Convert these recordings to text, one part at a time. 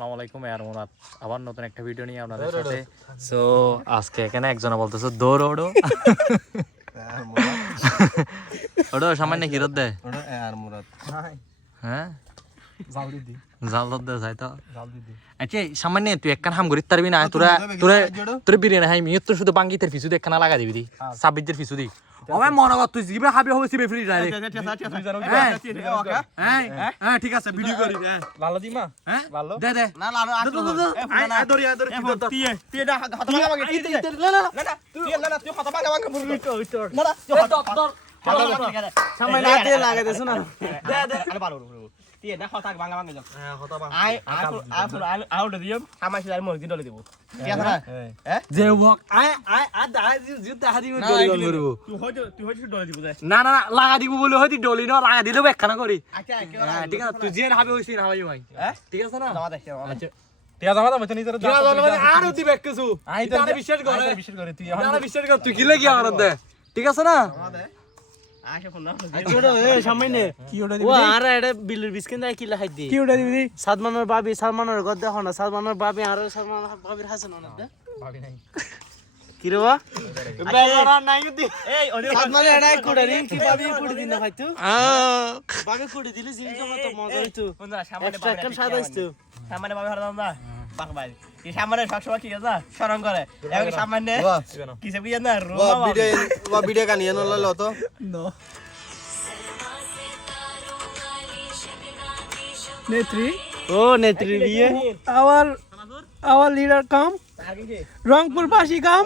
আসসালামু আলাইকুম মুরাদ আবার নতুন একটা ভিডিও নিয়ে আপনাদের সাথে। সো আজকে এখানে একজন বলতেছে দৌড় ওড়ো ওড়ো সামান্য কি রোদ দেয় হ্যাঁ জাল রোদ দেয় যাই তো আচ্ছা সামান্য তুই একখান হাম করিতে পারবি না তোরা তোরা তোর বিরিয়ানি হাই মিয়ে তো শুধু বাঙ্গিতের পিছু একখানা লাগা দিবি দি 26 পিছু দি আমার মনে কর তুই জিবে হাবি হবে সিবে ফ্রি ডাইরেক্ট হ্যাঁ ঠিক আছে ভিডিও করি হ্যাঁ ভালো দিমা হ্যাঁ ভালো দে দে না লালো আ দরিয়া তিয়ে তিয়ে না হাত ভাঙা ভাঙা না তুই হাত ভাঙা ভাঙা বুড়ি তো না না তুই হাত ধর সামনে লাতে লাগা দেছ না দে দে আরে ভালো তিয়ে না হাত ভাঙা ভাঙা যাও হ্যাঁ হাত ভাঙা আই আউট দিও আমায় সিলাই মরগি ডলে দেব ঠিক আছে না হ্যাঁ যে ওয়াক আই জিতে হাদি মে ডলে করব তুই হইছ ডলে দিব না না না লাগা দিব বলে হইতি ডলি না লাগা দিলেও একখানা করি আচ্ছা হ্যাঁ ঠিক আছে তুই যে হাবি হইছিস না ভাই ভাই হ্যাঁ ঠিক আছে না জামা দেখ আচ্ছা টিয়া জামা মত নিজের আর দিবে কিছু আই তো বিশ্বাস করে তুই না বিশ্বাস কর তুই কি লাগি আমার দে ঠিক আছে না সাদমানের বাবি সালমানের গদ দেখো না সালমানের বাবি আর সালমানের বাবির হাসান ভাবি নাই কি রে বা সাদমানের এটাই কুড়ে নি কি বাবি কুড়ে দিন না ভাইতু বাবি কুড়ে দিলে জিনিসটা কত মজা হইতো এক্সট্রা একটা স্বাদ আসতো সামনে বাবি হরদাম না বাক ভাই এই সামনে সবসময় কি জানা শরম করে এবং সামনে কিসে কি জানা ভিডিও কানিয়ে নলো তো নো নেত্রী ও নেত্রী বিয়ে our leader come রংপুরবাসী কাম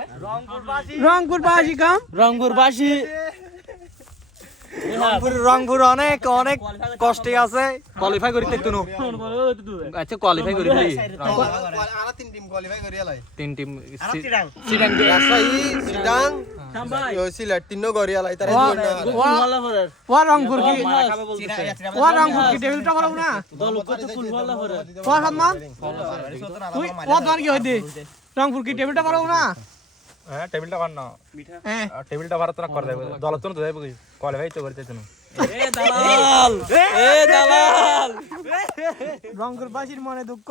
রংপুরবাসী রংপুর অনেক অনেক কষ্টে আছে কোয়ালিফাই করিতে তুনো আচ্ছা কোয়ালিফাই করি বলি আর তিন টিম কোয়ালিফাই করি আলাই তিন টিম সিডাং সিডাং সিলেট তিনও করি আলাই তারে রংপুর কি টেবিলটা করব না দল কত ফুলওয়ালা হরে সম্মান তুই তোমার কি হইদি রংপুর কি টেবিলটা করব না হ্যাঁ টেবিলটা কর না হ্যাঁ টেবিলটা ভারত না করে দেব দল তো যাইব কি কোয়ালিফাই তো করতে তুনো দালাল রংপুরবাসীর মনে দুঃখ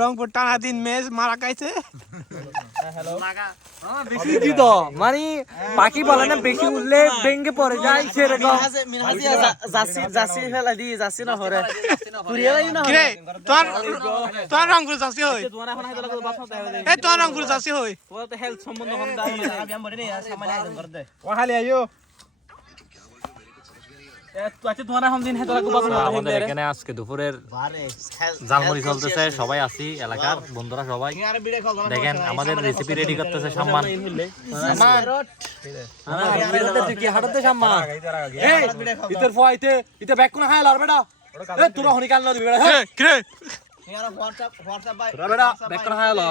রংপুর টানা 3 ম্যাচ মারা খাইছে বেশি দিত মানে বাকি বলে না বেশি উঠলে বেঙ্গে পড়ে যায় সেরকম জাসি ফেলা দি জাসি না হরে পুরিয়া লাগি না রে তোর রংপুর জাসি হই তোমার এখন হাইদা লাগো বাপ না এ তোর রংপুর জাসি হই তোমার তো হেলথ সম্বন্ধ হন দা আমি বলি না সামনে আয়োজন করে দে ও খালি আইও আমাদের এখানে আজকে দুপুরের জালমুড়ি চলতেছে সবাই আছি এলাকার বন্ধুরা সবাই দেখেন আমাদের রেসিপি রেডি করতেছে সম্মান কি হাঁটাতে সম্মান ইতর ফাইতে ইতে ব্যাক কোন খাইলা বেটা এ তোরা হনি কাল না দিবি বেটা কি রে হোয়াটসঅ্যাপ ভাই বেটা ব্যাক কোন খাইলা